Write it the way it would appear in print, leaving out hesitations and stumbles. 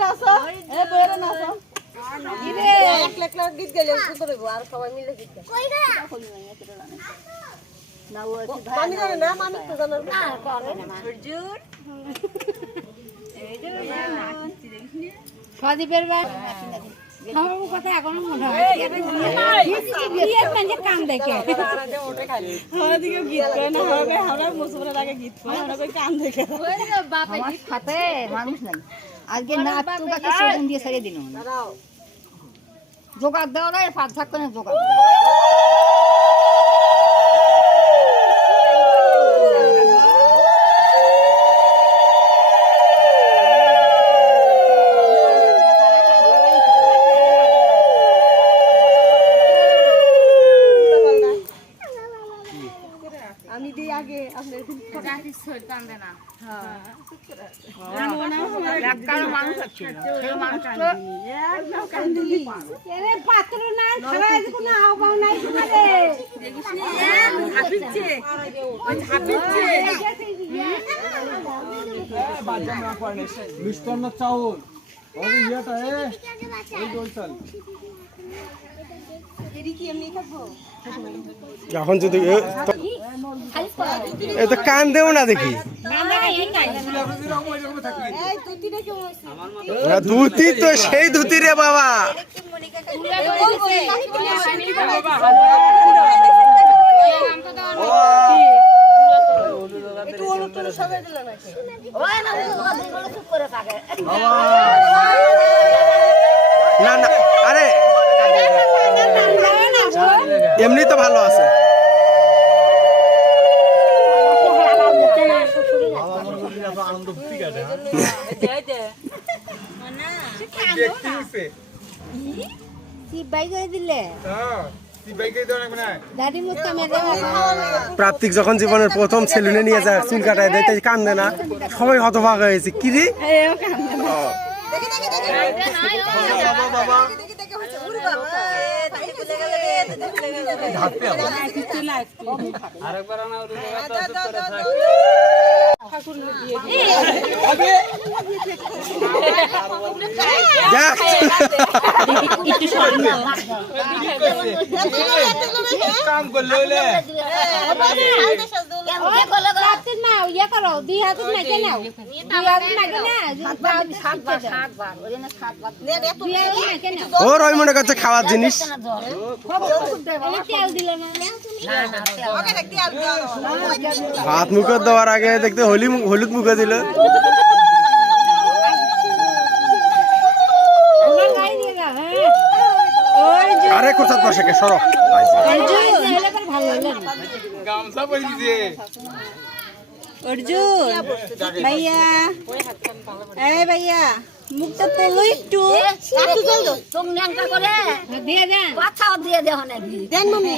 নাচো এ বেরে নাচো ইরে একলা একলা গীত গাইলে সুন্দর হইব আর সবাই মিলে গীত গাই কই রে না ও মামি জানে না মামি তো জানে না করে না হুজুর এই যে নাচছি দেখিস সদীপের ভাই আমার কথা এখনো মনে হয় কাম দেখে আমাদেরকে গীত করে না হবে আমরা মুসুরের আগে গীত করে আমরা কই কান দেখে আমার সাথে মানুষ নাই আজকে নাচ তো কাকে সেদিন দিয়ে ছেড়ে দিল জোগাড় দেওয়া নাই পাঁচ ঝাক করে জোগাড় আমি দিই আগে আপনার গাড়ি ছড় টান দে না মানুষ আছে সেই মানুষটা একদম কান্দি এরে পাত্র না খাওয়া কোনো আওবাও নাই তোমারে দেখিস নি হাবিচ্ছে ওই হাবিচ্ছে বাজার না পারলে মিষ্টান্ন চাউল ওই ইয়েটা এই দলছাল এখন যদি এ তো কান দেও না দেখি ধুতি তো সেই ধুতি রে বাবা না না আরে এমনি তো ভালো আছে প্রাপ্তিক যখন জীবনের প্রথম সেলুনে নিয়ে যায় চুল কাটায় দেয় তাই কান্দে না সবাই হতভাগ হয়েছে কি রে কাম করলে ওর ওই মনে করছে খাওয়ার জিনিস ভাত মুখে দেওয়ার আগে দেখতে হলুদ মুখে দিল আরে কোথাও বসে সরো গামছা পরে দিছে অর্জুন ভাইয়া এই ভাইয়া মুখটা তোলো একটু চোখ ন্যাংটা করে দিয়ে দেন পাছাও দিয়ে দেহ নাকি দেন মম্মি